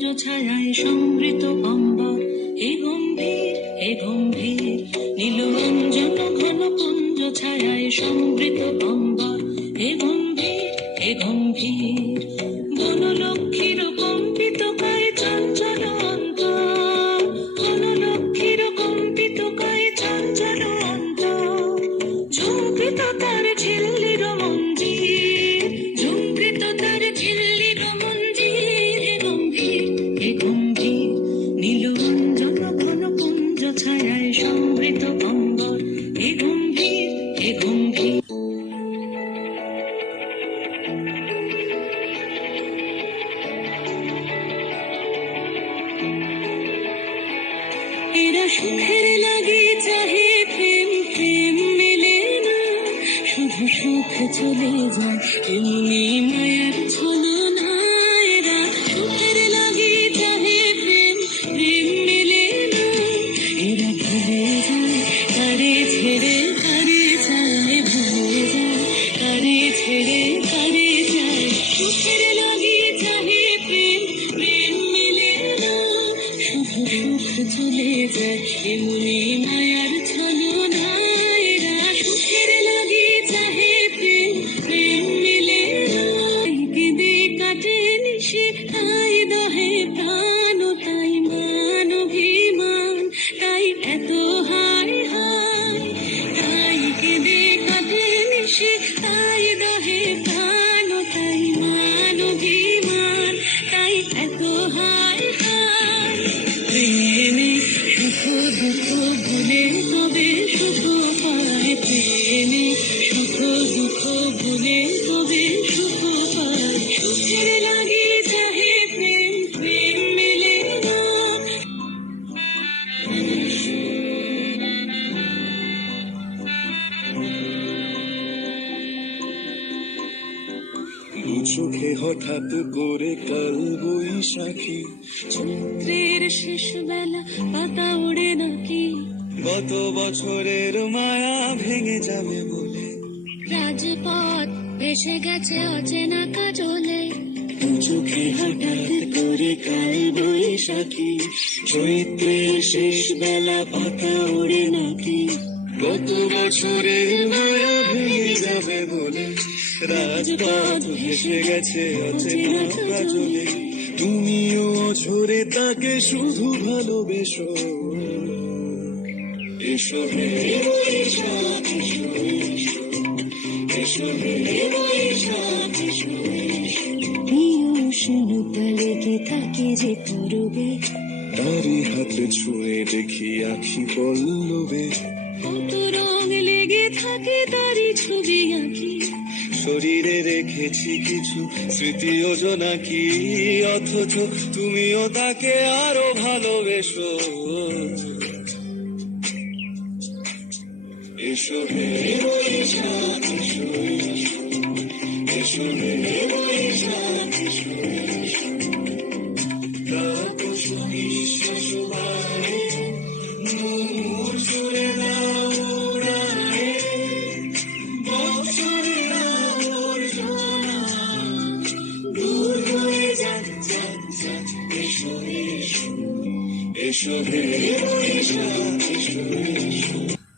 কুঞ্জ ছায়ায় সমৃত অম্বর, এ গম্ভীর নীল অঞ্জন ঘন কুঞ্জ ছায়ায় সমৃত অম্বর, এ গম্ভীর বনলক্ষ্মীর কম্পিত কায় চঞ্চল অন্তর, বনলক্ষ্মীর কম্পিত কায় চঞ্চল অন্তর, ঝুঁকৃত তার ঝিল্লির মঞ্জির, ঝুঁকৃত তার ঝিল্লির মঞ্জির, এ গম্ভীর নীল অঞ্জন ঘন কুঞ্জ ছায়ায় সমৃত অম্বর, এ গম্ভীর এরা সুখের লাগি চাহে প্রেম, প্রেম মেলে না, শুধু সুখ চলে যায় এমনি মায়ার ছলনা। এরা সুখের লাগি চাহে প্রেম, প্রেম মেলে না, এরা ভুলে যায় কারে ছেড়ে কারে চায়, ভুলে যায় কারে ছেড়ে কারে চায়। সুখের লাগি চাহে প্রেম, প্রেম মেলে না, শুধু সুখ চলে যায় এমনি মায়ার ছলনা। এরা সুখের লাগি চাহে প্রেম, প্রেম মেলে না, কেঁদে কাটে নিশে তাই দহে প্রাণ, তাই মান অভিমান, তাই এত হায় হায়, তাই কেঁদে কাটে নিশে তাই দহে প্রাণ, তাই মান অভিমান, তাই এত হায় হায়। প্রেমে সুখ দুঃখ ভুলে কবে সুখ পায়, প্রেমে সুখ দুঃখ ভুলে কবে সুখ পায়। সুখের লাগি চাহে প্রেম, প্রেম মেলে না। দু চোখে হঠাৎ করে কাল বৈশাখী, চৈত্রের শেষ বেলা পাতা ওড়ে নাকি, গত বছরের মায়া ভেঙে যাবে বলে, রাজপথ ভেসে গেছে অচেনা কাজলে। দু চোখে হঠাৎ করে কাল বৈশাখী, চৈত্রের শেষ বেলা পাতা ওড়ে নাকি, গত বছরের মায়া ভেঙে যাবে বলে, রাজপথ ভেসে গেছে অচেনা কাজলে। তুমিও ঝরে তাকে শুধু ভালোবেসো, এসো হে বৈশাখ এসো, এসো হে বৈশাখ এসো। প্রিয় উষ্ণতা লেগে থাকে যে পূর্বে, তারি হাতে ছুঁয়ে দেখি আখি পল্লবে, কত রং লেগে থাকে তারই ছবি আঁকি, শরীরে রেখেছি কিছু স্মৃতি যোজনা কি, অথচ তুমিও তাকে আরো ভালোবেসো, এসো হে বৈশাখ এসো, এসো হে